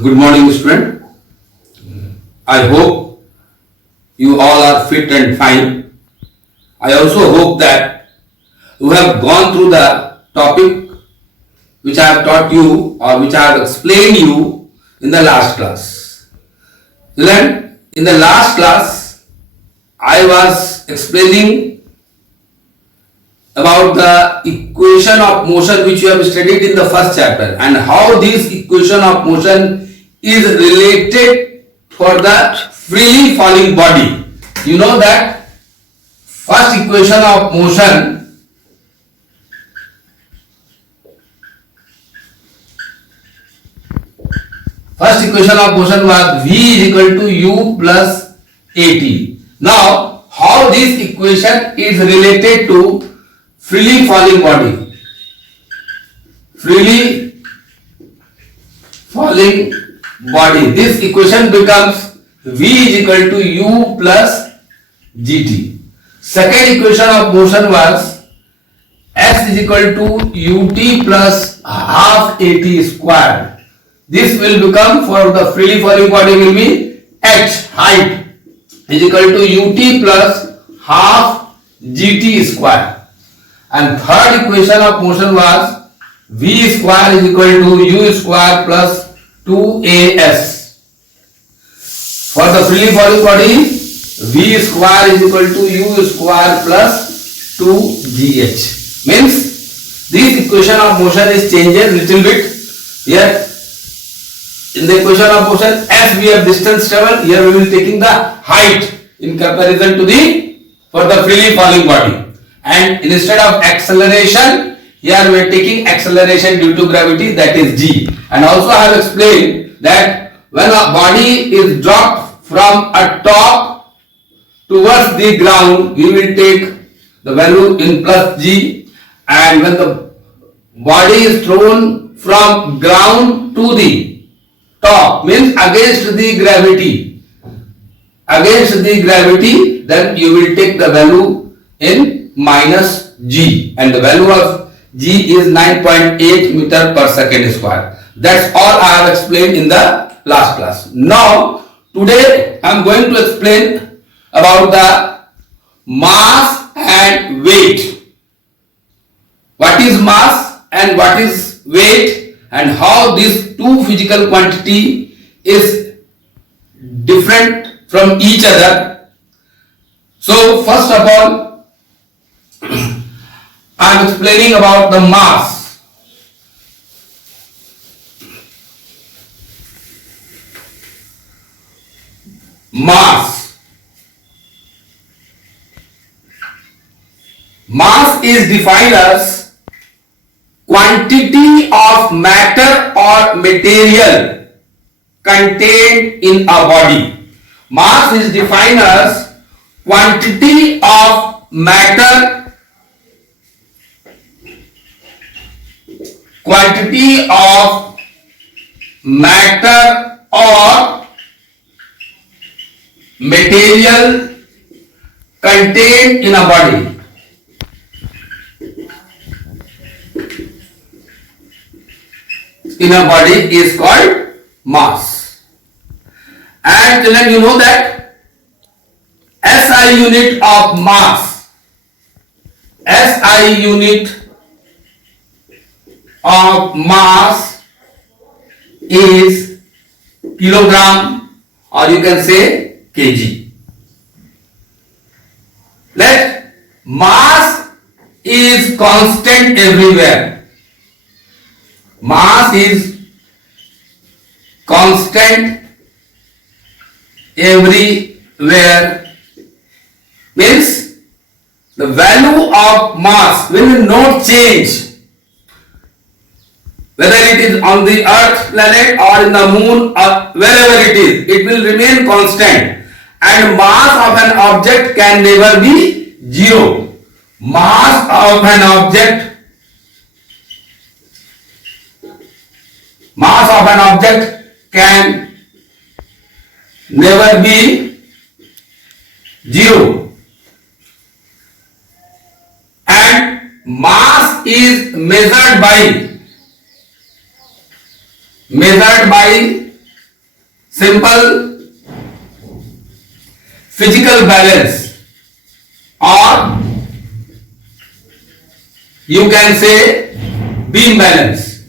Good morning, student. I hope you all are fit and fine. I also hope that you have gone through the topic which I have taught you or which I have explained you in the last class. Then, in the last class, I was explaining about the equation of motion which you have studied in the first chapter and how this equation of motion is related for the freely falling body. You know that first equation of motion was V is equal to U plus AT. Now, how this equation is related to freely falling body? Freely falling body. This equation becomes V is equal to U plus GT. Second equation of motion was X is equal to UT plus half AT squared. This will become, for the freely falling body, will be H, height, is equal to UT plus half GT square. And third equation of motion was V square is equal to U square plus 2AS. For the freely falling body, V square is equal to U square plus 2GH. Means this equation of motion is changed a little bit. Here in the equation of motion, as we have distance travel, here we will taking the height in comparison to for the freely falling body. And instead of acceleration, here we are taking acceleration due to gravity, that is G. And also I have explained that when a body is dropped from a top towards the ground, we will take the value in plus G. And when the body is thrown from ground to the top, means against the gravity, then you will take the value in minus G, and the value of G is 9.8 meter per second square. That's all I have explained in the last class. Now, today I am going to explain about the mass and weight. What is mass and what is weight, and how these two physical quantity is different from each other. So first of all, I am explaining about the mass. Mass is defined as quantity of matter or material contained in a body. Mass is defined as quantity of matter or material contained in a body. Is called mass. And then you know that SI unit of mass, is kilogram, or you can say kg. Let mass is constant everywhere. Mass is constant everywhere, means the value of mass will not change whether it is on the earth planet or in the moon or wherever it is, it will remain constant. And mass of an object can never be zero. Mass of an object can never be zero. And mass is measured by simple physical balance, or you can say beam balance.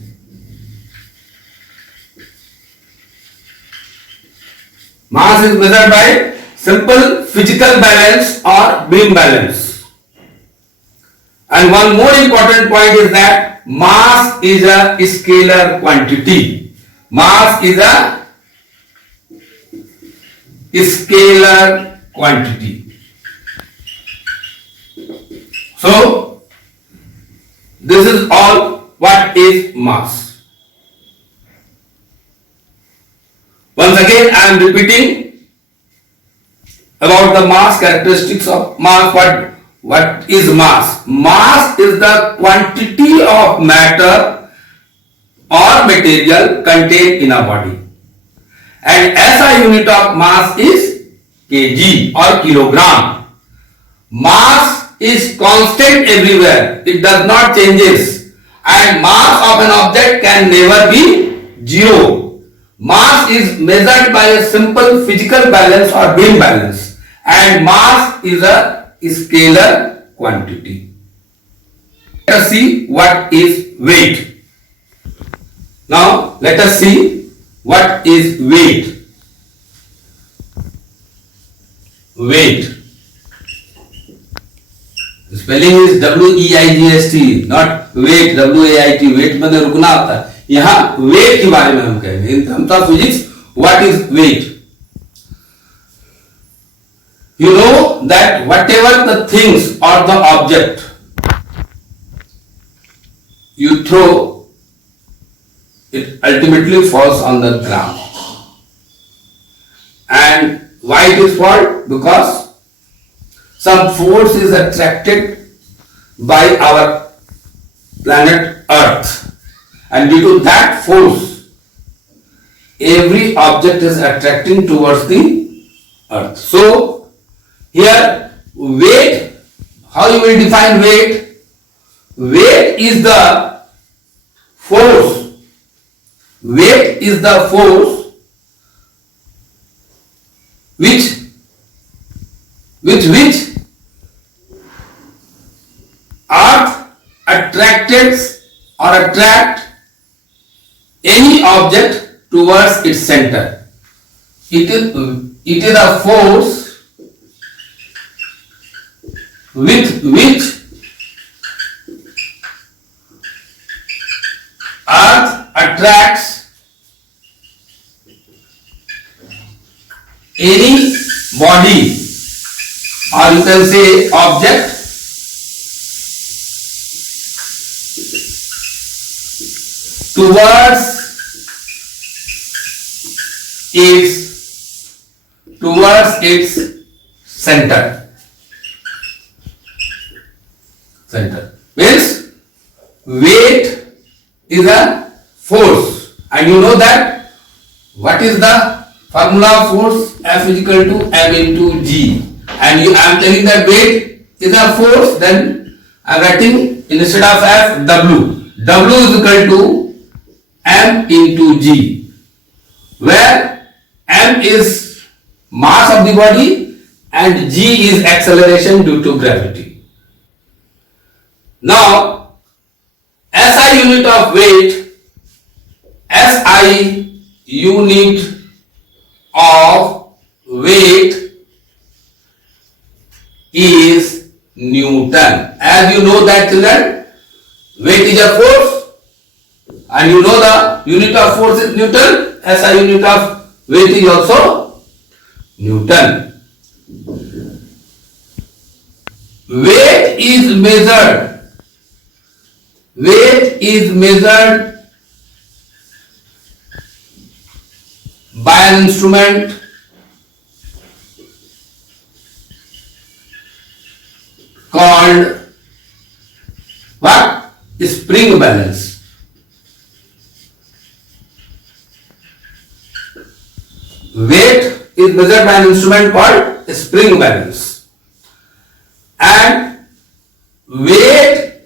Mass is measured by simple physical balance or beam balance. And one more important point is that mass is a scalar quantity. Mass is a scalar quantity. So, this is all what is mass. Once again, I am repeating about the mass characteristics of mass. What is mass? Mass is the quantity of matter or material contained in a body. And SI unit of mass is kg or kilogram. Mass is constant everywhere. It does not changes. And mass of an object can never be zero. Mass is measured by a simple physical balance or beam balance, and mass is a scalar quantity. Let us see what is weight. Now let us see what is weight. Weight. The spelling is WEIGHT, not weight, WAIT. weight में रुकना होता है. यहाँ wait के बारे में हम कहेंगे. In terms of physics, what is weight? You know that whatever the things or the object you throw, it ultimately falls on the ground. And why it is fall? Because some force is attracted by our planet Earth. And due to that force, every object is attracting towards the earth. So, here weight, how you will define weight? Weight is the force. Weight is the force with which earth attracted or attract any object towards its center. It is a force with which earth attracts any body, or you can say object, towards its center. Means weight is a force, and you know that what is the formula of force? F is equal to m into g, and I am telling that weight is a force, then I am writing instead of F W. W is equal to m into g, where m is mass of the body and g is acceleration due to gravity. Now, SI unit of weight, SI unit of weight is Newton. As you know that children, weight is a force, and you know the unit of force is Newton. SI unit of weight is also Newton. Weight is measured by an instrument called what? Spring balance. Weight is measured by an instrument called spring balance, and weight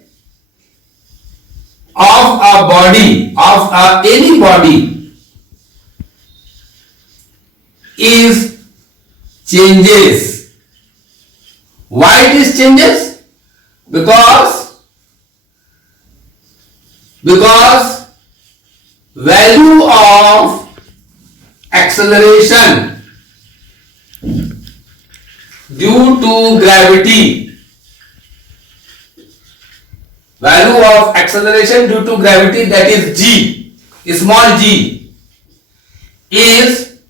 of a body, of any body, is changes. Why it is changes? Because value of acceleration due to gravity, value of acceleration due to gravity, that is g, small g, is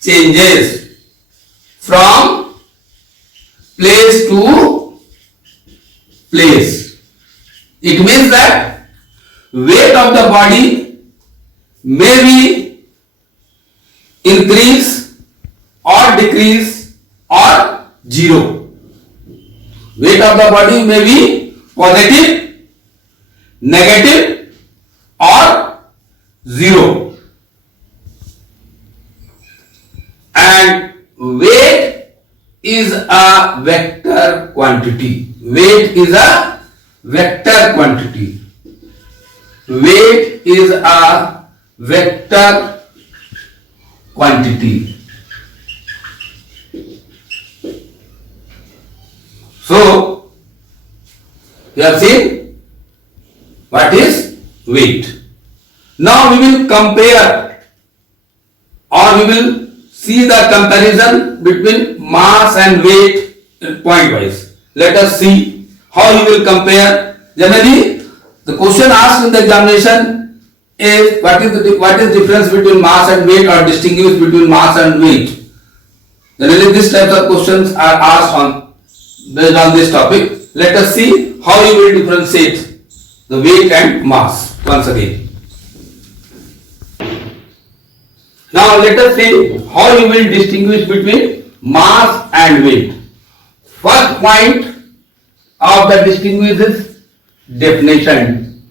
changes from place to place. It means that weight of the body may be increase or decrease or zero. Weight of the body may be positive, negative or zero. And weight is a vector quantity. Weight is a vector quantity. Weight is a vector quantity. So, you have seen what is weight. Now we will compare, or we will see the comparison between mass and weight point wise. Let us see how you will compare. Generally, the question asked in the examination is what is difference between mass and weight, or distinguish between mass and weight. Generally, these types of questions are asked based on this topic. Let us see how you will differentiate the weight and mass once again. Now let us see how you will distinguish between mass and weight. First point of the distinguish is definition.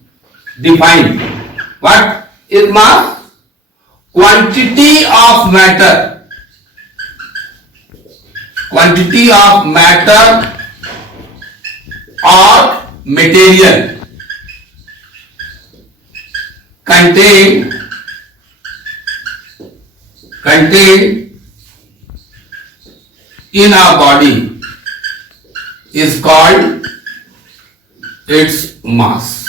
Define. What is mass? Quantity of matter. Quantity of matter or material contained in our body is called its mass.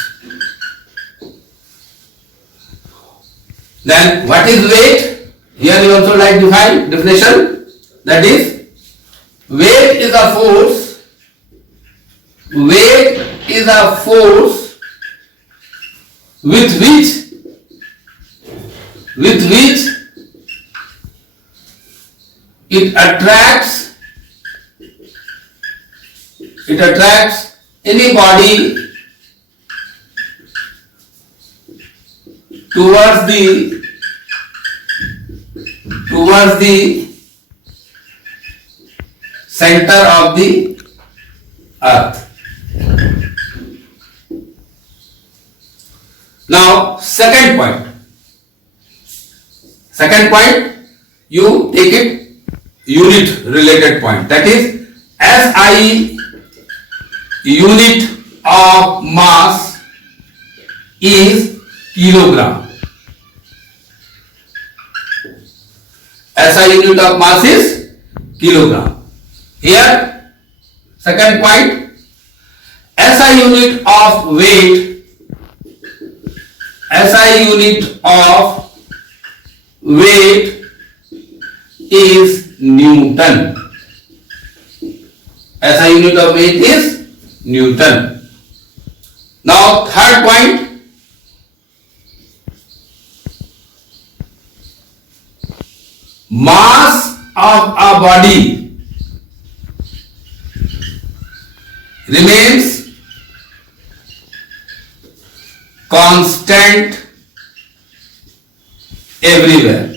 Then what is weight? Here you also like definition. That is, weight is a force. Weight is a force with which it attracts any body towards the center of the earth. Now, second point, you take it unit related point, that is SI unit of mass is kilogram. SI unit of mass is kilogram. Here, second point, SI unit of weight, SI unit of weight is Newton. SI unit of weight is Newton. Now third point, mass of a body remains constant everywhere,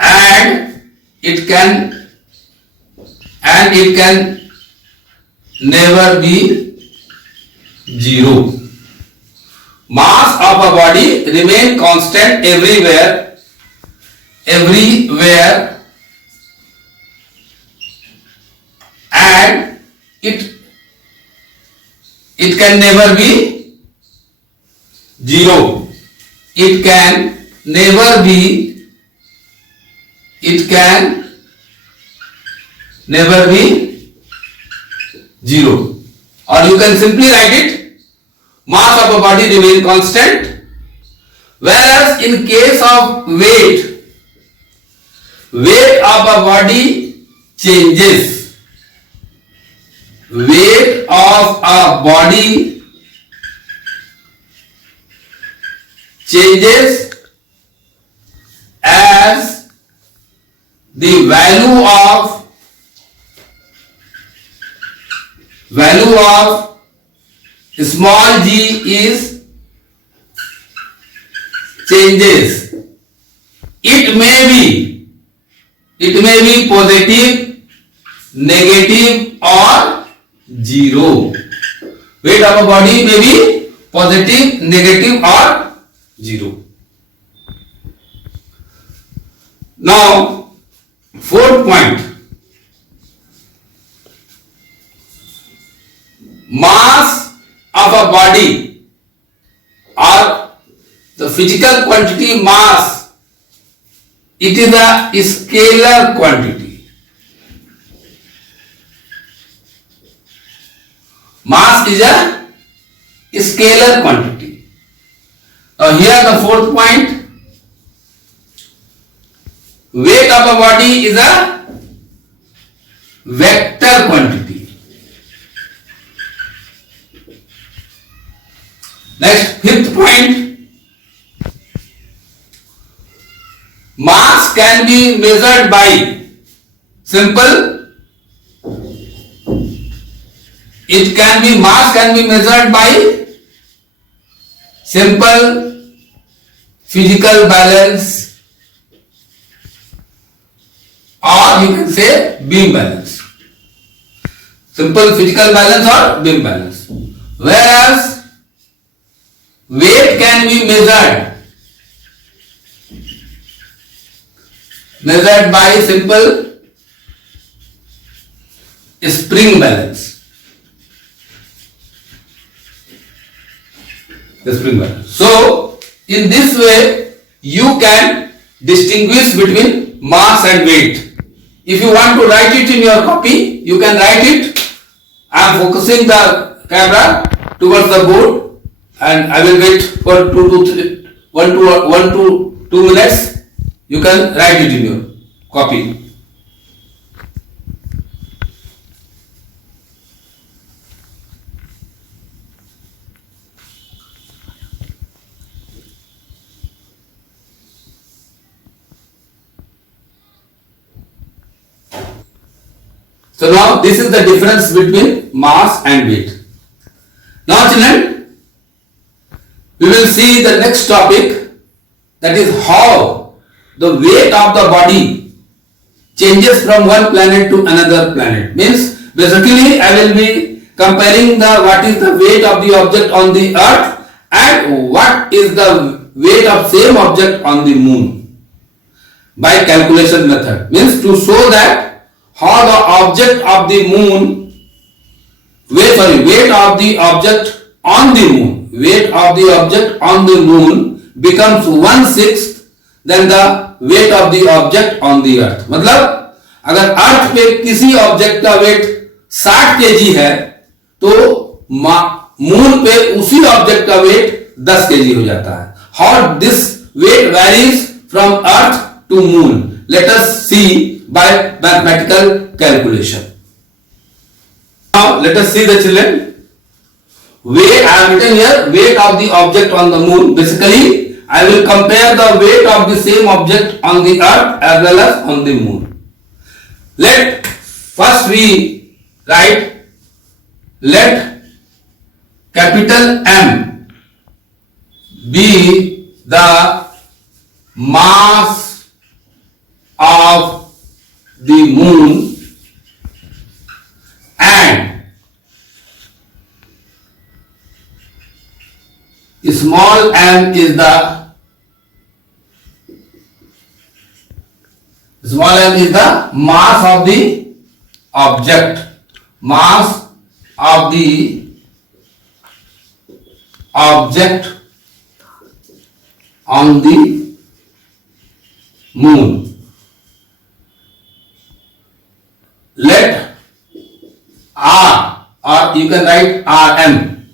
and it can never be zero. Mass of a body remain constant everywhere, and it can never be zero. It can never be it can never be 0. Or you can simply write it, mass of a body remain constant, whereas in case of weight, weight of a body changes. Weight of a body changes as the value of small g is changes. It may be positive, negative or 0. Weight of a body may be positive, negative or 0. Now, fourth point. Mass of a body or the physical quantity mass, it is a scalar quantity. Mass is a scalar quantity. Now here the fourth point. Weight of a body is a vector quantity. Next, fifth point. Mass can be measured by simple. Mass can be measured by simple physical balance, or you can say beam balance. Simple physical balance or beam balance. Whereas weight can be measured by simple spring balance. So in this way you can distinguish between mass and weight. If you want to write it in your copy, you can write it. I am focusing the camera towards the board and I will wait for 1 to 2 minutes. You can write it in your copy. So now this is the difference between mass and weight. Now children, we will see the next topic, that is how the weight of the body changes from one planet to another planet. Means basically I will be comparing what is the weight of the object on the earth and what is the weight of same object on the moon by calculation method. Means to show that how the object of the moon, weight of the object on the moon becomes 1/6 than the weight of the object on the earth. मतलब अगर अर्थ पे किसी object का wait 60 kg है तो moon पे उसी object का वेट 10 kg हो जाता है. How this weight varies from earth to moon? Let us see by mathematical calculation. Now let us see the children. Weight, I have written here weight of the object on the moon. Basically I will compare the weight of the same object on the earth as well as on the moon. Let first we write, let capital M be the mass of the moon and small m is the mass of the object on the moon. can write Rm.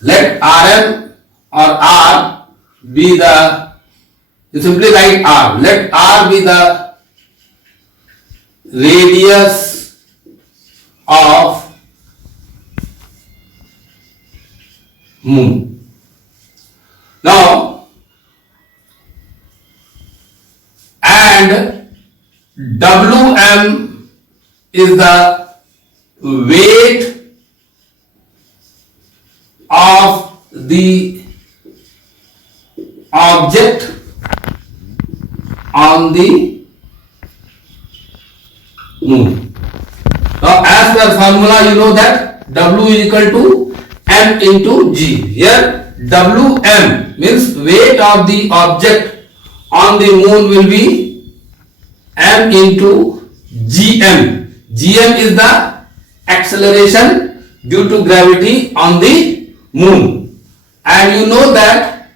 Let Rm or R be the, you simply write R. Let R be the radius of moon. Now, and Wm is the weight of the object on the moon. Now, as per formula, you know that W is equal to M into G. Here, Wm means weight of the object on the moon will be M into Gm. Gm is the acceleration due to gravity on the moon. And you know that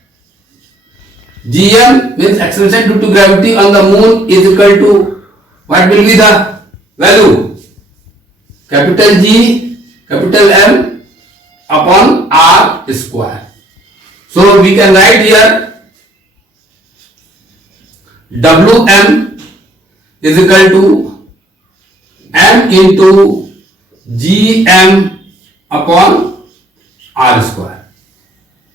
Gm means acceleration due to gravity on the moon is equal to, what will be the value? Capital G, capital M upon R square. So we can write here Wm is equal to M into Gm upon R square.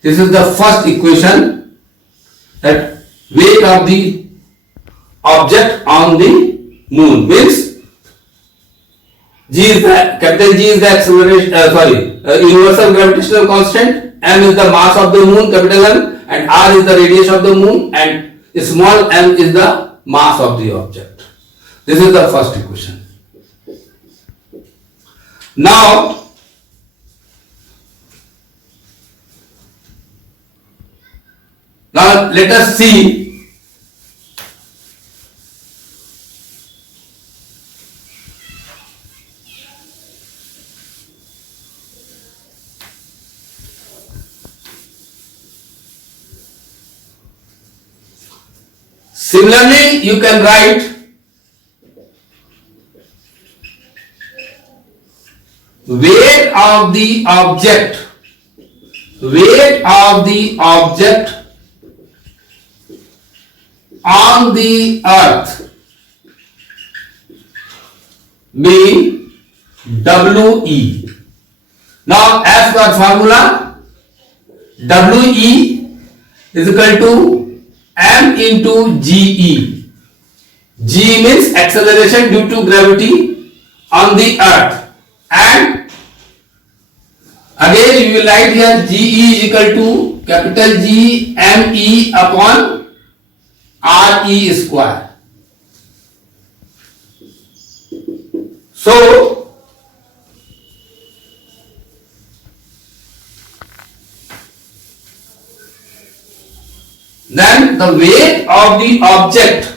This is the first equation, that weight of the object on the moon means G is the, capital G is the acceleration, universal gravitational constant, M is the mass of the moon, capital M, and R is the radius of the moon, and small m is the mass of the object. This is the first equation. Now, let us see similarly, you can write weight of the object on the earth be We. Now, as per formula, We is equal to M into Ge. G means acceleration due to gravity on the earth, and again you will write here Ge is equal to capital G Me upon Re square. So then the weight of the object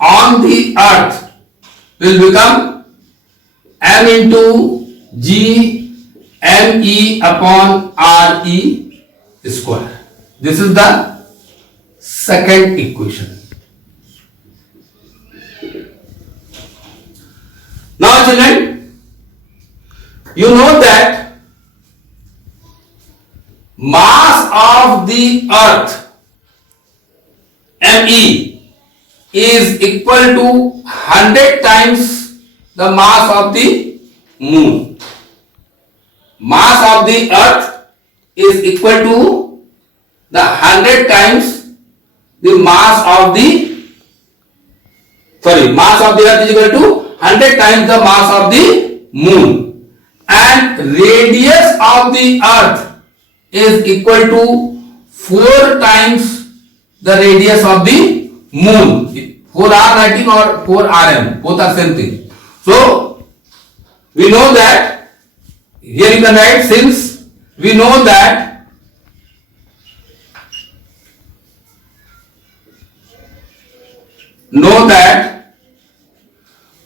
on the earth will become M into G Me upon Re square. This is the second equation. Now children, you know that mass of the earth Me is equal to 100 times the mass of the moon. Mass of the earth is equal to the 100 times the mass of the, mass of the earth is equal to 100 times the mass of the moon, and radius of the earth is equal to 4 times the radius of the moon. 4R writing or 4Rm, both are same thing. So we know that here you can write, since we know that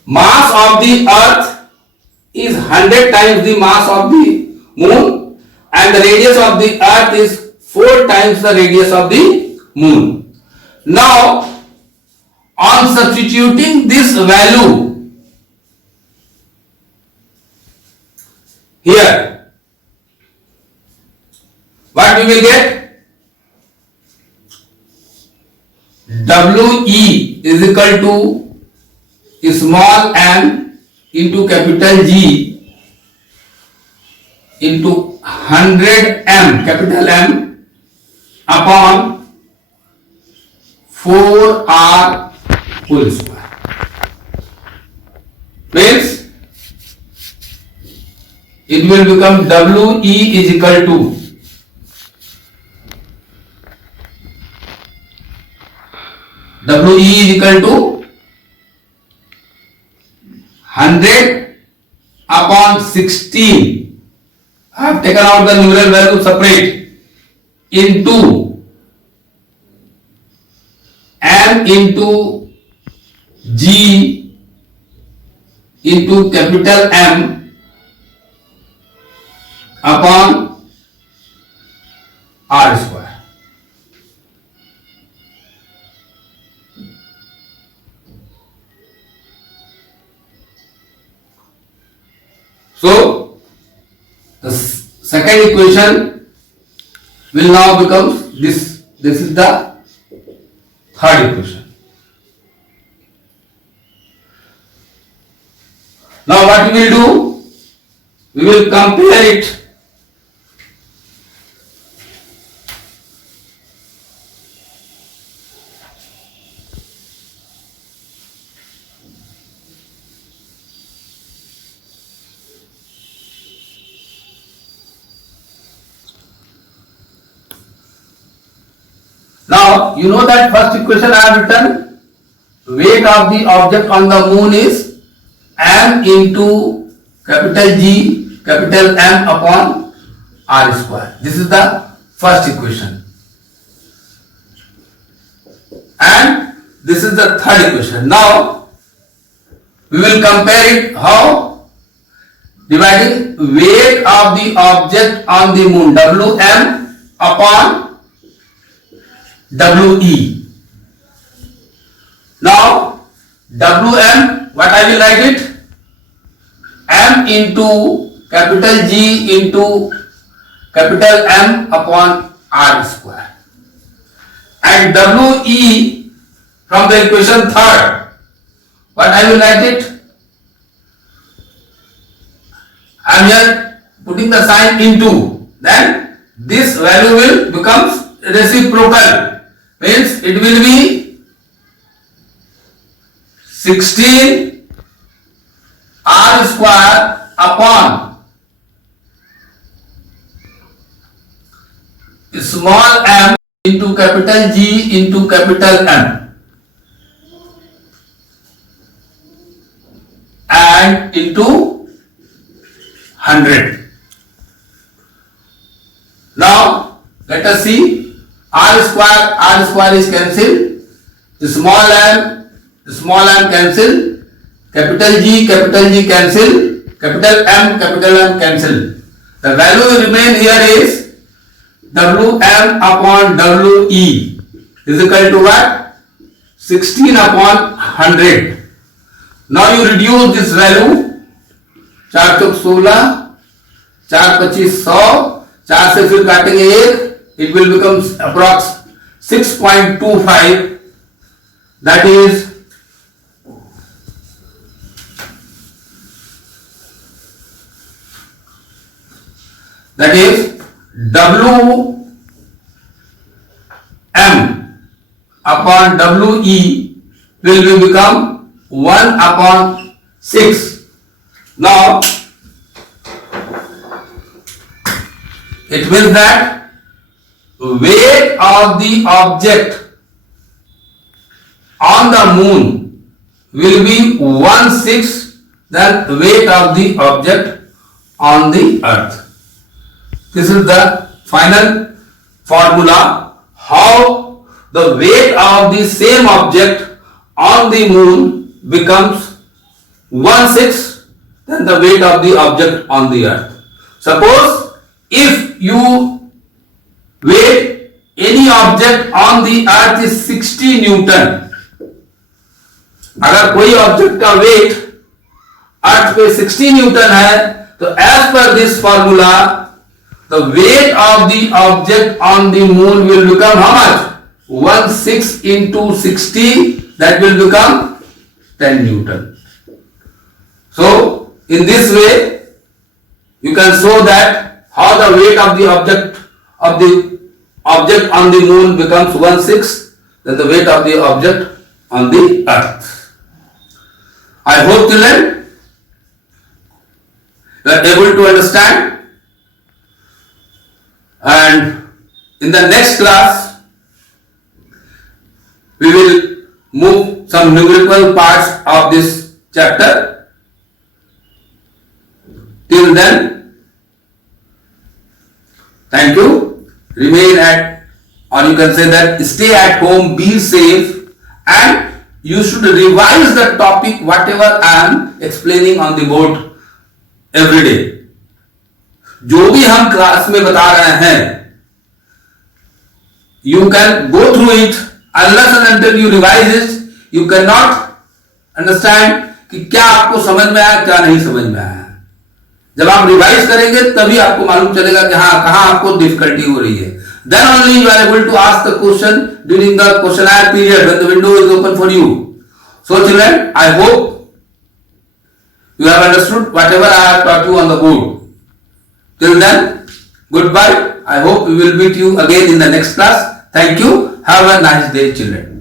mass of the earth is 100 times the mass of the moon, and the radius of the earth is 4 times the radius of the moon. Now, on substituting this value here, what we will get? WE is equal to small m into capital G into 100 m, capital M, upon 4R whole square. Means it will become WE is equal to WE is equal to 100 upon 16. I have taken out the numeral value separate into M into G into capital M upon R square. So, the second equation will now become this. This is the third equation. Now what we will do? We will compare it. Now, you know that first equation I have written, weight of the object on the moon is m into capital G, capital M upon R square. This is the first equation. And this is the third equation. Now, we will compare it how? Dividing weight of the object on the moon, Wm upon WE. Now, Wm, what I will write it? M into capital G into capital M upon R square. And WE from the equation third, what I will write it? I am here putting the sign into. Then this value will become reciprocal. Means it will be 16 R square upon small m into capital G into capital M and into 100. Now let us see. R square is cancelled, small m cancel, capital G cancel, capital M cancel. The value will remain here is Wm upon We is equal to what? 16 upon 100. Now you reduce this value, 4 चौक 16, 4 25 100, 4 से फिर काटेंगे 1, it will become approx 6.25, that is Wm upon We will become 1 upon 6. Now it means that weight of the object on the moon will be 1/6 than weight of the object on the earth. This is the final formula how the weight of the same object on the moon becomes 1/6 than the weight of the object on the earth. Suppose if you weight any object on the earth is 60 Newton, अगर कोई object का wait अर्थ पे 60 Newton है So as per this formula, the weight of the object on the moon will become how much? 1/6 into 60, that will become 10 Newton. So in this way, you can show that how the weight of the object on the moon becomes 1/6 than the weight of the object on the earth. I hope children you are able to understand, and in the next class we will move some numerical parts of this chapter. Till then, thank you. Remain at, or you can say that stay at home, be safe, and you should revise the topic whatever I am explaining on the board every day. जो भी हम class में बता रहे हैं, you can go through it. Unless and until you revise it, you cannot understand कि क्या आपको समझ में आया, क्या नहीं समझ में आया. जब आप रिवाइज करेंगे तभी आपको मालूम चलेगा कि हाँ कहाँ आपको डिफिकल्टी हो रही है. Then only you are able to ask the question during the questionnaire period when the window is open for you. So children, I hope you have understood whatever I have taught you on the board. Till then, goodbye. I hope we will meet you again in the next class. Thank you. Have a nice day, children.